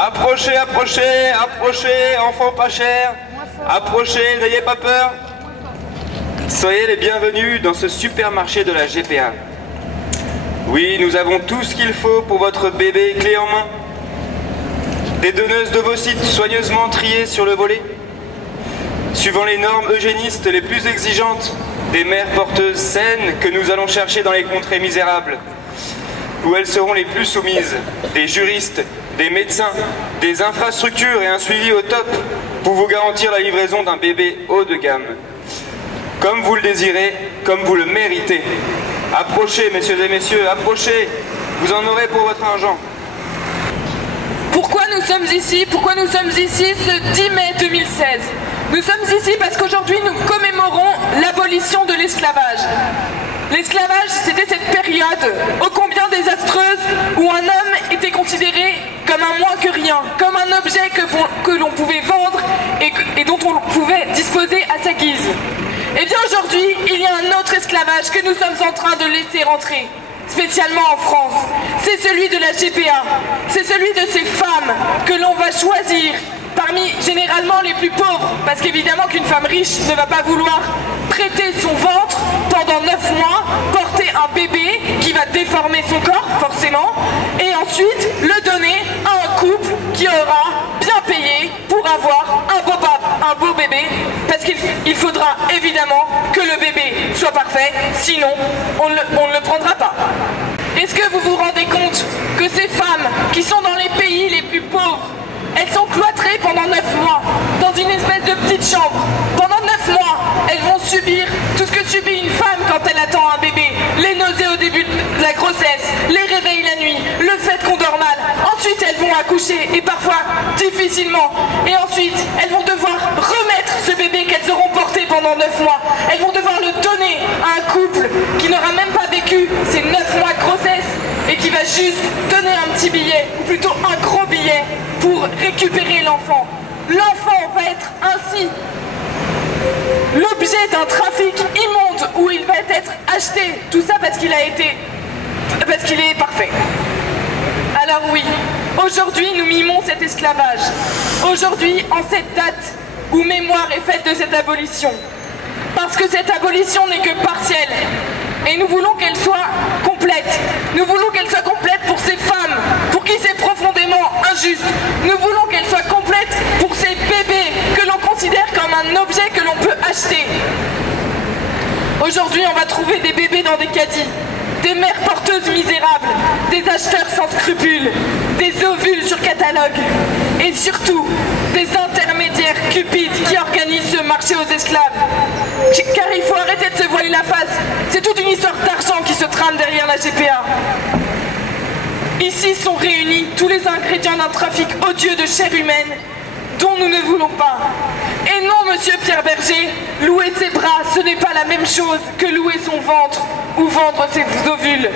Approchez, approchez, approchez, enfants pas chers. Approchez, n'ayez pas peur. Soyez les bienvenus dans ce supermarché de la GPA. Oui, nous avons tout ce qu'il faut pour votre bébé clé en main. Des donneuses d'ovocytes soigneusement triées sur le volet. Suivant les normes eugénistes les plus exigeantes, des mères porteuses saines que nous allons chercher dans les contrées misérables, où elles seront les plus soumises, des juristes, des médecins, des infrastructures et un suivi au top pour vous garantir la livraison d'un bébé haut de gamme. Comme vous le désirez, comme vous le méritez. Approchez, messieurs et messieurs, approchez, vous en aurez pour votre argent. Pourquoi nous sommes ici? Pourquoi nous sommes ici ce 10 mai 2016? Nous sommes ici parce qu'aujourd'hui nous commémorons l'abolition de l'esclavage. L'esclavage, c'était cette période ô combien désastreuse où un homme était considéré comme un moins que rien, comme un objet que l'on pouvait vendre et dont on pouvait disposer à sa guise. Et bien aujourd'hui, il y a un autre esclavage que nous sommes en train de laisser rentrer, spécialement en France. C'est celui de la GPA, c'est celui de ces femmes que l'on va choisir parmi généralement les plus pauvres, parce qu'évidemment qu'une femme riche ne va pas vouloir prêter son ventre pendant 9 mois, porter un bébé qui va déformer son corps forcément, et ensuite le donner à un couple qui aura bien payé pour avoir un beau bébé, parce qu'il faudra évidemment que le bébé soit parfait, sinon on ne le prendra pas. Est-ce que vous vous rendez compte que ces femmes qui sont dans les pays les plus pauvres, elles sont cloîtrées pendant 9 mois, dans une espèce de petite chambre. Pendant 9 mois, elles vont subir tout ce que subit une femme quand elle attend un bébé. Les nausées au début de la grossesse, les réveils la nuit, le fait qu'on dort mal. Ensuite, elles vont accoucher, et parfois difficilement. Et ensuite, elles vont devoir remettre ce bébé qu'elles auront porté pendant 9 mois. Elles vont devoir le donner à un couple qui n'aura même pas vécu ces 9 mois de grossesse et qui va juste donner un petit billet, ou plutôt un gros billet, pour récupérer l'enfant. L'enfant va être ainsi l'objet d'un trafic immonde où il va être acheté. Tout ça parce qu'il est parfait. Alors oui, aujourd'hui nous mimons cet esclavage. Aujourd'hui, en cette date où mémoire est faite de cette abolition. Parce que cette abolition n'est que partielle. Et nous voulons qu'elle soit complète. Nous voulons qu'elle soit complète pour ces femmes, pour qui c'est profondément injuste. Nous voulons qu'elle soit complète pour ces bébés que l'on considère comme un objet que l'on peut acheter. Aujourd'hui, on va trouver des bébés dans des caddies, des mères porteuses misérables, des acheteurs sans scrupules, des ovules sur catalogue et surtout des intermédiaires cupides qui organisent ce marché aux esclaves. Car il faut arrêter de se voiler la face, c'est toute une histoire d'argent qui se trame derrière la GPA. Ici sont réunis tous les ingrédients d'un trafic odieux de chair humaine dont nous ne voulons pas. Et non, monsieur Pierre Berger, louer ses bras, ce n'est pas la même chose que louer son ventre ou vendre ses ovules.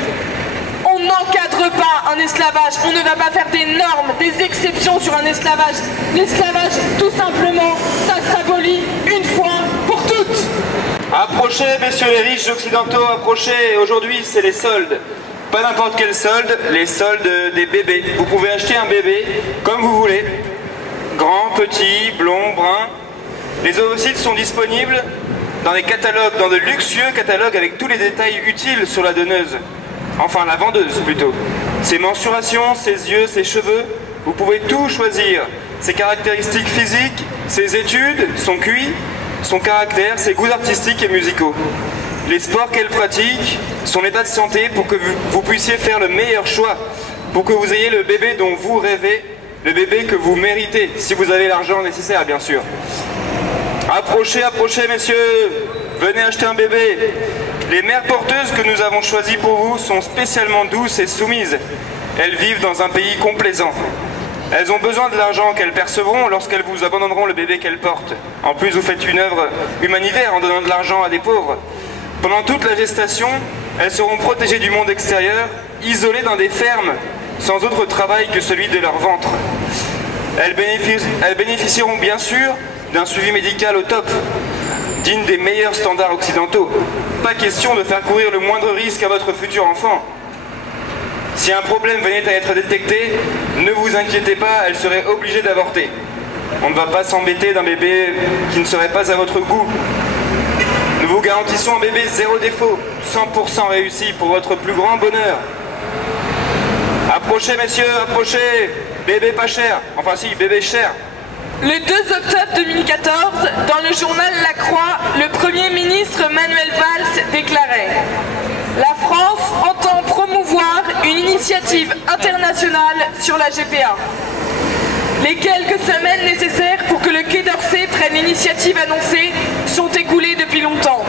On n'encadre pas un esclavage, on ne va pas faire des normes, des exceptions sur un esclavage. L'esclavage, tout simplement, ça s'abolit une fois pour toutes. Approchez, messieurs les riches occidentaux, approchez. Aujourd'hui, c'est les soldes. Pas n'importe quel solde, les soldes des bébés. Vous pouvez acheter un bébé comme vous voulez. Grand, petit, blond, brun. Les ovocytes sont disponibles dans des catalogues, dans de luxueux catalogues avec tous les détails utiles sur la donneuse. Enfin, la vendeuse plutôt. Ses mensurations, ses yeux, ses cheveux, vous pouvez tout choisir. Ses caractéristiques physiques, ses études, son QI, son caractère, ses goûts artistiques et musicaux. Les sports qu'elle pratique, son état de santé pour que vous puissiez faire le meilleur choix, pour que vous ayez le bébé dont vous rêvez, le bébé que vous méritez, si vous avez l'argent nécessaire bien sûr. Approchez, approchez messieurs, venez acheter un bébé. Les mères porteuses que nous avons choisies pour vous sont spécialement douces et soumises. Elles vivent dans un pays complaisant. Elles ont besoin de l'argent qu'elles percevront lorsqu'elles vous abandonneront le bébé qu'elles portent. En plus, vous faites une œuvre humanitaire en donnant de l'argent à des pauvres. Pendant toute la gestation, elles seront protégées du monde extérieur, isolées dans des fermes, sans autre travail que celui de leur ventre. Elles bénéficieront bien sûr d'un suivi médical au top, digne des meilleurs standards occidentaux. Pas question de faire courir le moindre risque à votre futur enfant. Si un problème venait à être détecté, ne vous inquiétez pas, elle serait obligée d'avorter. On ne va pas s'embêter d'un bébé qui ne serait pas à votre goût. Nous vous garantissons un bébé zéro défaut, 100% réussi pour votre plus grand bonheur. Approchez messieurs, approchez, bébé pas cher, enfin si, bébé cher. Le 2 octobre 2014, dans le journal La Croix, le Premier ministre Manuel Valls déclarait « La France entend promouvoir une initiative internationale sur la GPA. Les quelques semaines nécessaires pour que le Quai d'Orsay prenne l'initiative annoncée sont écoulées depuis longtemps.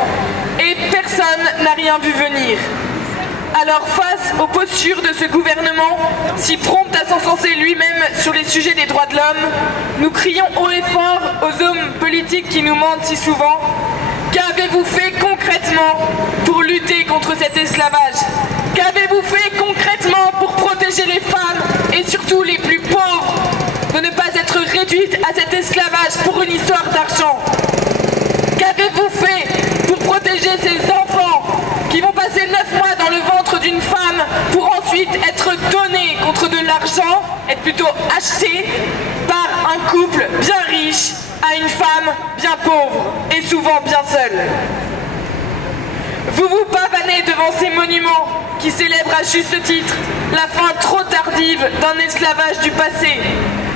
Et personne n'a rien vu venir. Alors face aux postures de ce gouvernement, si prompt à s'encenser lui-même sur les sujets des droits de l'homme, nous crions haut et fort aux hommes politiques qui nous mentent si souvent. Qu'avez-vous fait concrètement pour lutter contre cet esclavage? Qu'avez-vous fait concrètement pour protéger les femmes et surtout les plus pauvres de ne pas être réduites à cet esclavage pour une histoire d'argent? Qu'avez-vous fait pour protéger ces enfants qui vont passer 9 mois dans le ventre d'une femme pour ensuite être donnés contre de l'argent, être plutôt achetés par un couple bien riche à une femme bien pauvre et souvent bien seule? Vous vous pavanez devant ces monuments qui célèbrent à juste titre la fin trop tardive d'un esclavage du passé.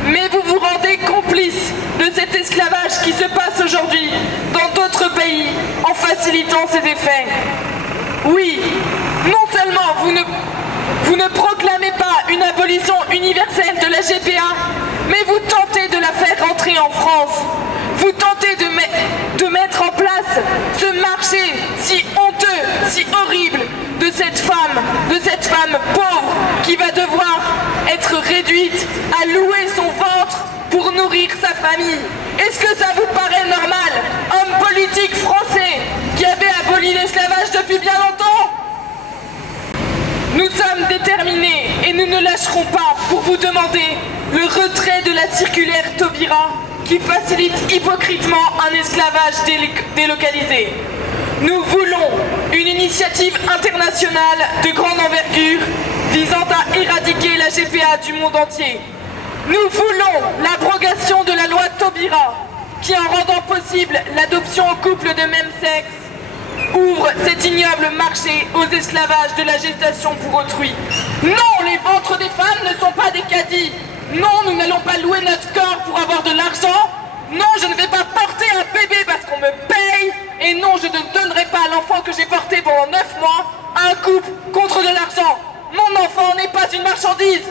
Mais vous vous rendez complice de cet esclavage qui se passe aujourd'hui dans d'autres pays en facilitant ses effets. Oui, non seulement vous ne proclamez pas une abolition universelle de la GPA, mais vous tentez de la faire rentrer en France. Vous tentez de mettre en place ce marché si honteux, si horrible de cette femme pauvre qui va devoir être réduite à louer son ventre pour nourrir sa famille. Est-ce que ça vous paraît normal, homme politique français qui avait aboli l'esclavage depuis bien longtemps? Nous sommes déterminés et nous ne lâcherons pas pour vous demander le retrait de la circulaire Taubira qui facilite hypocritement un esclavage délocalisé. Nous voulons une initiative internationale de grande envergure visant à éradiquer la GPA du monde entier. Nous voulons l'abrogation de la loi Taubira qui, en rendant possible l'adoption aux couples de même sexe, ouvre cet ignoble marché aux esclavages de la gestation pour autrui. Non, les ventres des femmes ne sont pas des caddies. Non, nous n'allons pas louer notre corps pour avoir de l'argent. Non, je ne vais pas porter un bébé parce qu'on me paye. Et non, je ne donnerai pas à l'enfant que j'ai porté pendant 9 mois à un couple contre de l'argent. Mon enfant n'est pas une marchandise.